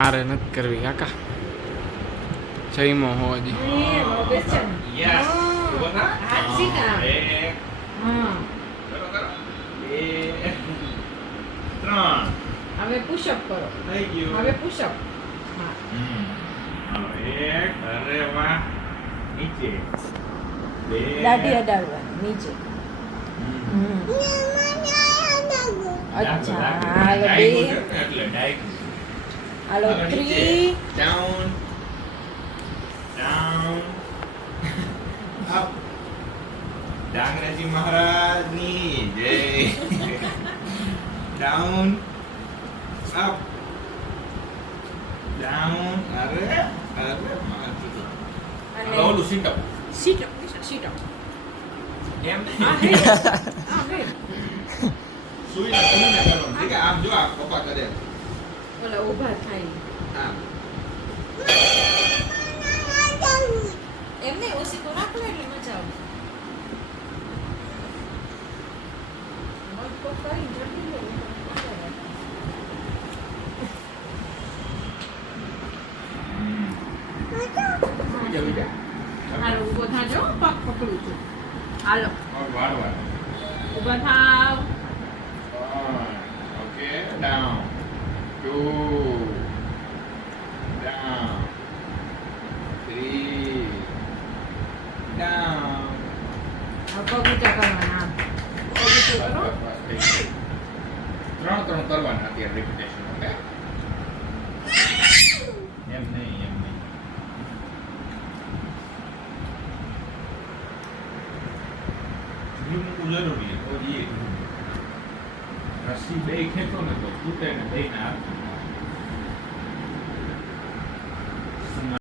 મારે નથી કરવી કાકા જઈમો હો હજી હવે પુશઅપ કરો. હવે પુશઅપ. અરે વાહ નીચે દાઢી અડાડવાની નીચે. અચ્છા હાલો બે એટલે ડાયક હાલો 3 down down up ડાંગરાજી મહારાજની જય down up down અરે મારું અને ઓલું sit up sit up એમ હા નહીં હે હા હે સુઈને કરવાનું ઠીક છે આમ જો આ પપ્પા કરે ઓલા ઊભા થાય આમ એમને ઓછી તો રાખો એટલે મજા આવે. મત પપ્પા જલ્દી લે. બીજા બીજા હાલો ઊભો થાજો પગ પકડું છું. હાલો વાળ વાળ ઊભા થાવ. Okay, down. 2. Down. 3. Down. પગ ઊંચા કરવાના. પગ ઊંચો કરો. ત્રણ કરવાના અત્યારે રિપીટેશન ઓકે એમ નહીં મૂકવું જરૂરી તો એ રસી બે ખેંચો ને તો તૂટે ને દઈને આપવું